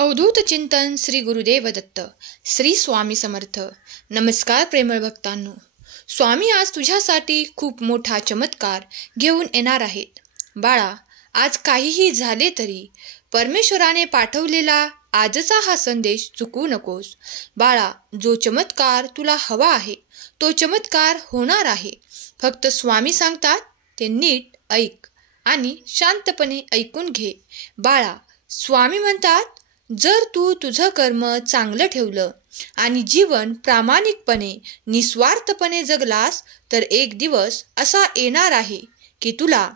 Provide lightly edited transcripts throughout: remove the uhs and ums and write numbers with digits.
अवधूत चिंतन श्री गुरुदेव दत्त. श्री स्वामी समर्थ. नमस्कार प्रेमळ भक्तांनो. स्वामी आज तुझ्यासाठी खूप मोठा चमत्कार घेऊन येणार आहेत. बाळा, आज काहीही झाले तरी परमेश्वराने पाठवलेला आजचा हा संदेश चुकवू नकोस. बाळा, जो चमत्कार तुला हवा आहे तो चमत्कार होणार आहे. फक्त स्वामी सांगतात ते नीट ऐक आणि शांतपणे ऐकून घे. बाळा, स्वामी म्हणतात, जर तू तुझं कर्म चांगलं ठेवलं आणि जीवन प्रामाणिकपणे निस्वार्थपणे जगलास तर एक दिवस असा येणार आहे की तुला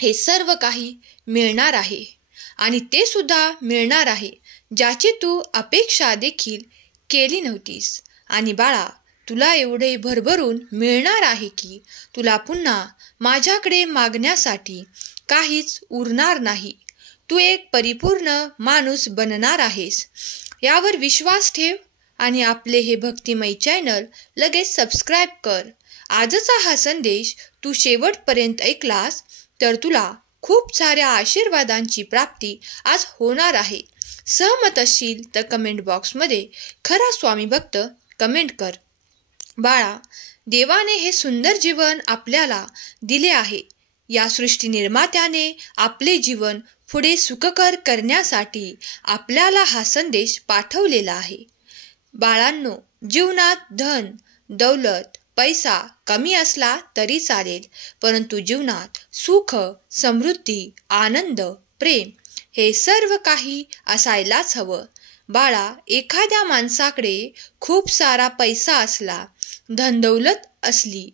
हे सर्व काही मिळणार आहे. आणि ते सुद्धा मिळणार आहे ज्याची तू अपेक्षा देखील केली नव्हतीस. आणि बाळा, तुला एवढे भरभरून मिळणार आहे की तुला पुन्हा माझ्याकडे मागण्यासाठी काहीच उरणार नाही. तू एक परिपूर्ण माणूस बनणार आहेस. यावर विश्वास ठेव आणि आपले हे भक्तिमय चॅनल लगेच सबस्क्राईब कर. आजचा हा संदेश तू शेवटपर्यंत ऐकलास तर तुला खूप साऱ्या आशीर्वादांची प्राप्ती आज होणार आहे. सहमत असशील तर कमेंट बॉक्समध्ये खरा स्वामी भक्त कमेंट कर. बाळा, देवाने हे सुंदर जीवन आपल्याला दिले आहे. या सृष्टी निर्मात्याने आपले जीवन पुढे सुखकर करण्यासाठी आपल्याला हा संदेश पाठवलेला आहे. बाळांनो, जीवनात धन, दौलत, पैसा कमी असला तरी चालेल, परंतु जीवनात सुख, समृद्धी, आनंद, प्रेम हे सर्व काही असायलाच हवं. बाळा, एखाद्या माणसाकडे खूप सारा पैसा असला, धनदौलत असली,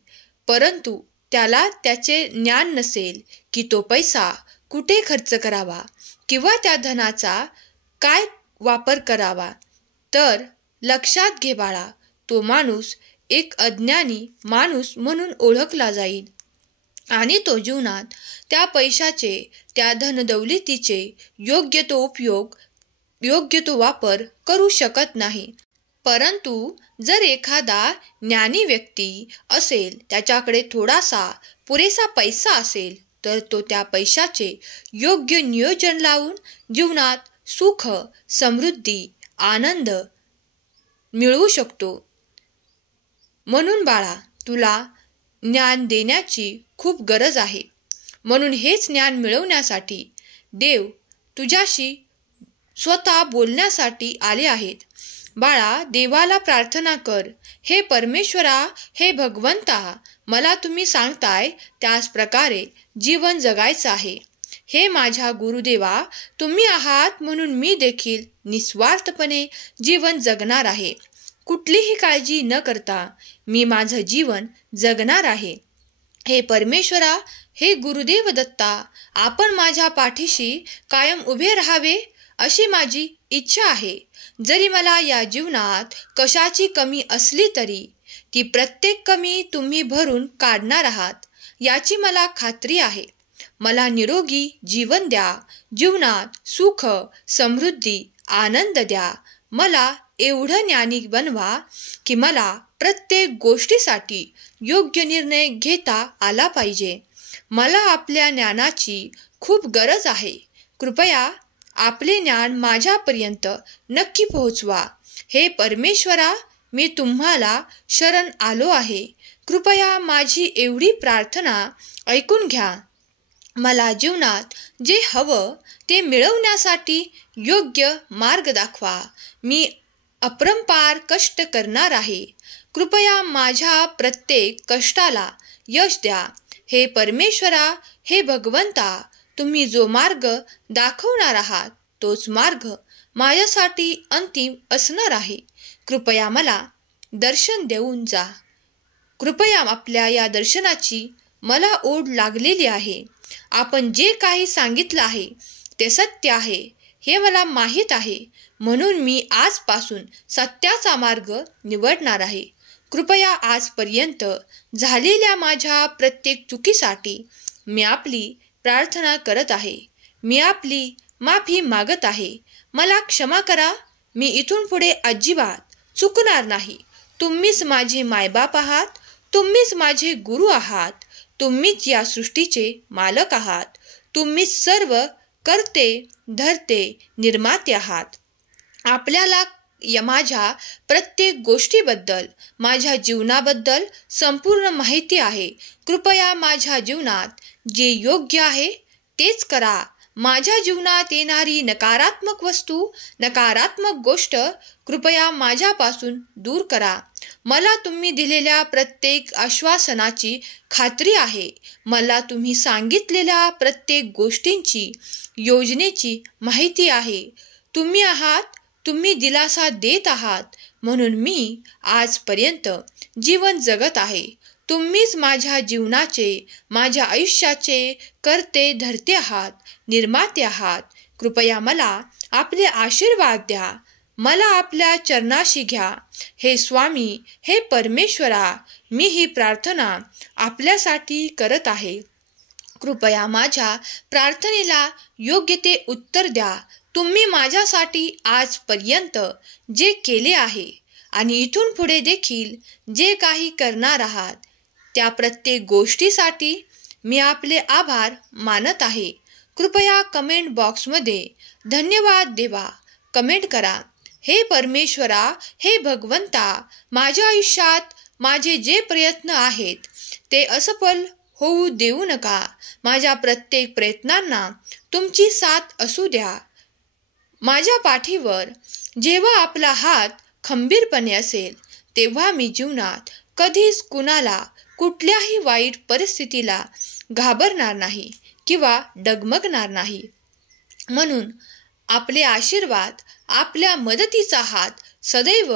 परंतु त्याला त्याचे ज्ञान नसेल की तो पैसा कुठे खर्च करावा किंवा त्या धनाचा काय वापर करावा, तर लक्षात घे बाळा, तो माणूस एक अज्ञानी माणूस म्हणून ओळखला जाईल आणि तो जीवनात त्या पैशाचे, त्या धनदौलतीचे योग्य तो उपयोग, योग्य तो वापर करू शकत नाही. परंतु जर एखादा ज्ञानी व्यक्ती असेल, त्याच्याकडे थोडासा पुरेसा पैसा असेल, तर तो त्या पैशाचे योग्य नियोजन लावून जीवनात सुख, समृद्धी, आनंद मिळवू शकतो. म्हणून बाळा, तुला ज्ञान देण्याची खूप गरज आहे. म्हणून हेच ज्ञान मिळवण्यासाठी देव तुझ्याशी स्वतः बोलण्यासाठी आले आहेत. बाळा, देवाला प्रार्थना कर, हे परमेश्वरा, हे भगवंता, मला तुम्ही सांगताय त्याच प्रकारे जीवन जगायचं आहे. हे माझ्या गुरुदेवा, तुम्ही आहात म्हणून मी देखील निस्वार्थपणे जीवन जगणार आहे. कुठलीही काळजी न करता मी माझं जीवन जगणार आहे. हे परमेश्वरा, हे गुरुदेव दत्ता, आपण माझ्या पाठीशी कायम उभे राहावे अशी माझी इच्छा आहे. जरी मला या जीवनात कशाची कमी असली तरी ती प्रत्येक कमी तुम्ही भरून काढणार आहात याची मला खात्री आहे. मला निरोगी जीवन द्या, जीवनात सुख, समृद्धी, आनंद द्या. मला एवढं ज्ञानी बनवा की मला प्रत्येक गोष्टीसाठी योग्य निर्णय घेता आला पाहिजे. मला आपल्या ज्ञानाची खूप गरज आहे. कृपया आपले ज्ञान माझ्यापर्यंत नक्की पोहोचवा. हे परमेश्वरा, मी तुम्हाला शरण आलो आहे. कृपया माझी एवढी प्रार्थना ऐकून घ्या. मला जीवनात जे हवं ते मिळवण्यासाठी योग्य मार्ग दाखवा. मी अपरंपार कष्ट करणार आहे. कृपया माझ्या प्रत्येक कष्टाला यश द्या. हे परमेश्वरा, हे भगवंता, तुम्ही जो मार्ग दाखवणार आहात तोच मार्ग माझ्यासाठी अंतिम असणार आहे. कृपया मला दर्शन देऊन जा. कृपया आपल्या या दर्शनाची मला ओढ लागलेली आहे. आपण जे काही सांगितलं आहे ते सत्य आहे हे मला माहीत आहे. म्हणून मी आजपासून सत्याचा मार्ग निवडणार आहे. कृपया आजपर्यंत झालेल्या माझ्या प्रत्येक चुकीसाठी मी आपली प्रार्थना करत आहे. मी आपली माफी मागत आहे. मला क्षमा करा. मी इथून पुढे अजिबात चुकणार नाही. तुम्हीच माझे मायबाप आहात. तुम्हीच माझे गुरु आहात. तुम्हीच या सृष्टीचे मालक आहात. तुम्हीच सर्व करते, धरते, निर्माते आहात. आपल्याला माझ्या प्रत्येक गोष्टीबद्दल, माझ्या जीवनाबद्दल संपूर्ण माहिती आहे. कृपया माझ्या जीवनात जे योग्य आहे तेच करा. माझ्या जीवनात येणारी नकारात्मक वस्तू, नकारात्मक गोष्ट कृपया माझ्यापासून दूर करा. मला तुम्ही दिलेल्या प्रत्येक आश्वासनाची खात्री आहे. मला तुम्ही सांगितलेल्या प्रत्येक गोष्टींची, योजनेची माहिती आहे. तुम्ही आहात, तुम्ही दिलासा देत आहात, म्हणून मी आजपर्यंत जीवन जगत आहे. तुम्हीच माझ्या जीवनाचे, माझ्या आयुष्याचे करते धरते आहात, निर्माते आहात. कृपया मला आपले आशीर्वाद द्या. मला आपल्या चरणाशी घ्या. हे स्वामी, हे परमेश्वरा, मी ही प्रार्थना आपल्यासाठी करत आहे. कृपया माझ्या प्रार्थनेला योग्य ते उत्तर द्या. तुम्ही माझ्यासाठी आजपर्यंत जे केले आहे आणि इथून पुढे देखील जे काही करणार आहात, त्या प्रत्येक गोष्टीसाठी मी आपले आभार मानत आहे. कृपया कमेंट बॉक्समध्ये धन्यवाद देवा कमेंट करा. हे परमेश्वरा, हे भगवंता, माझ्या आयुष्यात माझे जे प्रयत्न आहेत ते असफल होऊ देऊ नका. माझ्या प्रत्येक प्रयत्नांना तुमची साथ असू द्या. माझ्या पाठीवर जेव्हा आपला हात खंबीरपणे असेल, तेव्हा मी जीवनात कधीच कुणाला, कुठल्याही वाईट परिस्थितीला घाबरणार नाही किंवा डगमगणार नाही. म्हणून आपले आशीर्वाद, आपल्या मदतीचा हात सदैव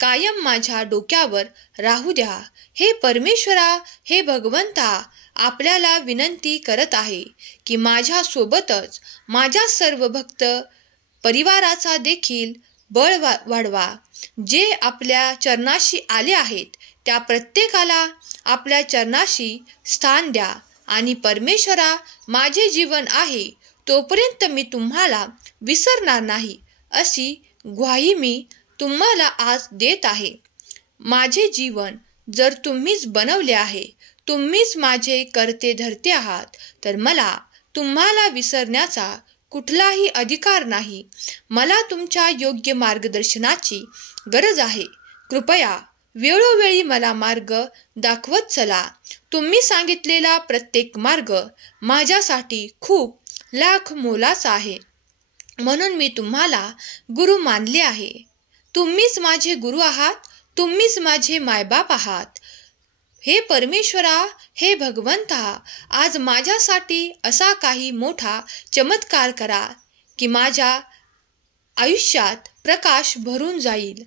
कायम माझ्या डोक्यावर राहू द्या. हे परमेश्वरा, हे भगवंता, आपल्याला विनंती करत आहे की माझ्या सोबतच माझ्या सर्व भक्त परिवाराचा देखील बळ वाढवा. जे आपल्या चरणाशी आले आहेत त्या प्रत्येकाला आपल्या चरणाशी स्थान द्या. आणि परमेश्वरा, माझे जीवन आहे तोपर्यंत मी तुम्हाला विसरणार नाही, अशी ग्वाही मी तुम्हाला आज देत आहे. माझे जीवन जर तुम्हीच बनवले आहे, तुम्हीच माझे करते धरते आहात, तर मला तुम्हाला विसरण्याचा कुठलाही अधिकार नाही. मला तुमच्या योग्य मार्गदर्शनाची गरज आहे. कृपया वेळोवेळी मला मार्ग दाखवत चला. तुम्ही सांगितलेला प्रत्येक मार्ग माझ्यासाठी खूप लाख मोलाचा आहे, म्हणून मी तुम्हाला गुरु मानले आहे. तुम्हीच माझे गुरु आहात, तुम्हीच माझे मायबाप आहात. हे परमेश्वरा, हे भगवंता, आज माझ्यासाठी असा काही मोठा चमत्कार करा की माझ्या आयुष्यात प्रकाश भरून जाईल.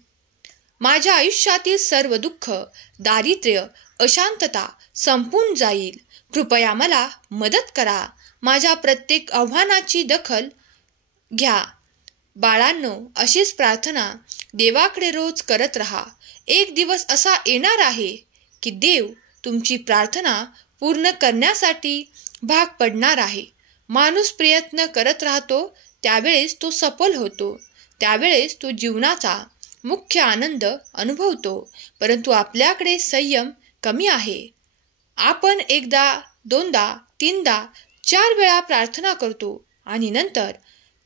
माझ्या आयुष्यातील सर्व दुःख, दारिद्र्य, अशांतता संपून जाईल. कृपया मला मदत करा. माझ्या प्रत्येक आव्हानाची दखल घ्या. बाळांनो, अशीच प्रार्थना देवाकडे रोज करत राहा. एक दिवस असा येणार आहे की देव तुमची प्रार्थना पूर्ण करण्यासाठी भाग पडणार आहे. माणूस प्रयत्न करत राहतो, त्यावेळेस तो सफल होतो, त्यावेळेस तो जीवनाचा मुख्य आनंद अनुभवतो. परंतु आपल्याकडे संयम कमी आहे. आपण एकदा, दोनदा, तीनदा, 4 वेळा प्रार्थना करतो आणि नंतर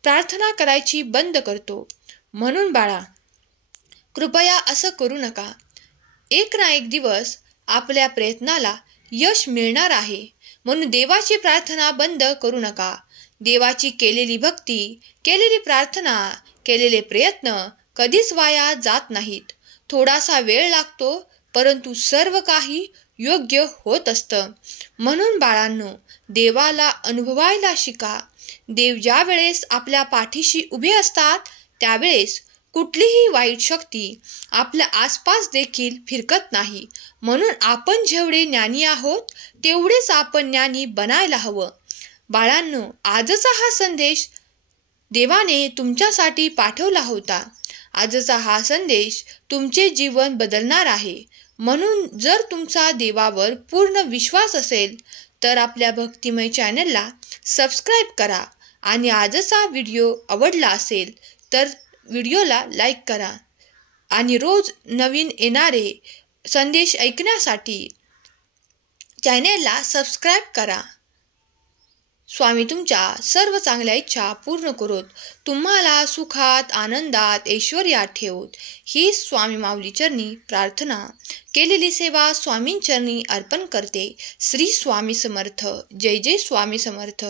प्रार्थना करायची बंद करतो. म्हणून बाळा, कृपया असं करू नका. एक ना एक दिवस आपल्या प्रयत्नाला यश मिळणार आहे. म्हणून देवाची प्रार्थना बंद करू नका. देवाची केलेली भक्ती, केलेली प्रार्थना, केलेले प्रयत्न कधीच वाया जात नाहीत. थोडासा वेळ लागतो, परंतु सर्व काही योग्य होत असतं. म्हणून बाळांनो, देवाला अनुभवायला शिका. देव ज्या वेळेस आपल्या पाठीशी उभे असतात, त्यावेळेस कुठलीही वाईट शक्ती आपल्या आसपास देखील फिरकत नाही. म्हणून आपण जेवढे ज्ञानी आहोत, तेवढेच आपण ज्ञानी बनायला हवं. बाळांनो, आजचा हा संदेश देवाने तुमच्यासाठी पाठवला होता. आजचा हा संदेश तुमचे जीवन बदलणार आहे. म्हणून जर तुमचा देवावर पूर्ण विश्वास असेल, तर आपल्या भक्तिमय चॅनलला सबस्क्राईब करा. आणि आजचा व्हिडिओ आवडला असेल तर व्हिडिओला लाईक करा. आणि रोज नवीन येणारे संदेश ऐकण्यासाठी चॅनलला सबस्क्राईब करा. स्वामी तुमच्या सर्व चांगल्या इच्छा पूर्ण करोत, तुम्हाला सुखात आनंदात ऐश्वर्यात ठेवोत, ही स्वामी माऊली चरणी प्रार्थना. केलेली सेवा स्वामींचरणी अर्पण करते. श्री स्वामी समर्थ. जय जय स्वामी समर्थ.